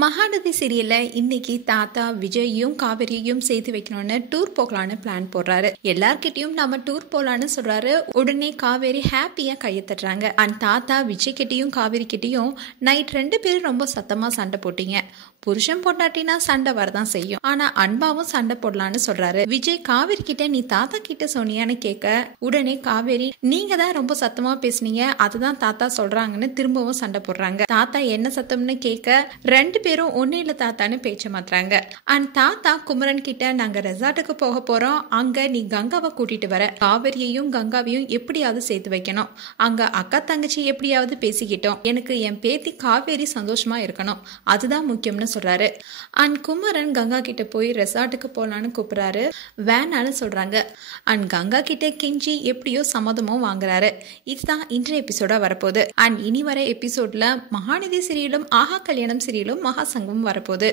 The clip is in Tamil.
மகாநதி சீரியல்ல இன்னைக்கு தாத்தா விஜயையும் காவேரியும் சேர்த்து வைக்கணும்னு டூர் போகலான்னு பிளான் போடுறாரு. எல்லார்கிட்டயும் நம்ம டூர் போலான்னு சொல்றாரு. உடனே காவேரி ஹாப்பியா கையை தட்டுறாங்க. அண்ட் தாத்தா விஜய் கிட்டயும் காவேரி கிட்டயும் நைட் 2 பேரும் ரொம்ப சத்தமா சண்டை போட்டீங்க. புருஷன் பொண்டாட்டினா சண்டை வரதான் செய்யும், ஆனா அன்பாவும் சண்டை போடலான்னு சொல்றாரு. விஜய் காவேரி கிட்ட நீ தாத்தா கிட்ட சொன்னியான்னு கேட்க, உடனே காவேரி நீங்க தான் ரொம்ப சத்தமா பேசுனீங்க, அதுதான் தாத்தா சொல்றாங்கன்னு திரும்பவும் சண்டை போடுறாங்க. தாத்தா என்ன சத்தம்னு கேட்க 2 பேரும் ஒண்ணு இல்ல தாத்தான்னு பேச்ச மாத்துறாங்க. அண்ட் தாத்தா குமரன் கிட்ட நாங்க ரெசார்ட்டுக்கு போக போறோம், அங்க நீ கங்காவை கூட்டிட்டு வர, காவேரியையும் கங்காவையும் எப்படியாவது சேர்த்து வைக்கணும், அங்க அக்கா தங்கச்சி எப்படியாவது பேசிக்கிட்டோம், எனக்கு என் பேத்தி காவேரி சந்தோஷமா இருக்கணும், அதுதான் முக்கியம்னு சொல்றாரு. அண்ட் குமரன் கங்கா கிட்ட போய் ரெசார்ட்டுக்கு போலான்னு கூப்பிடுறாரு. வேணான்னு சொல்றாங்க. அண்ட் கங்கா கிட்ட கெஞ்சி எப்படியோ சம்மதமும் வாங்குறாரு. இதுதான் இன்றைய எபிசோடா வரப்போகுது. அண்ட் இனி வர எபிசோட்ல மகாநதி சீரியலும் ஆஹா கல்யாணம் சீரியலும் மகா சங்கம் வரப்போகுது.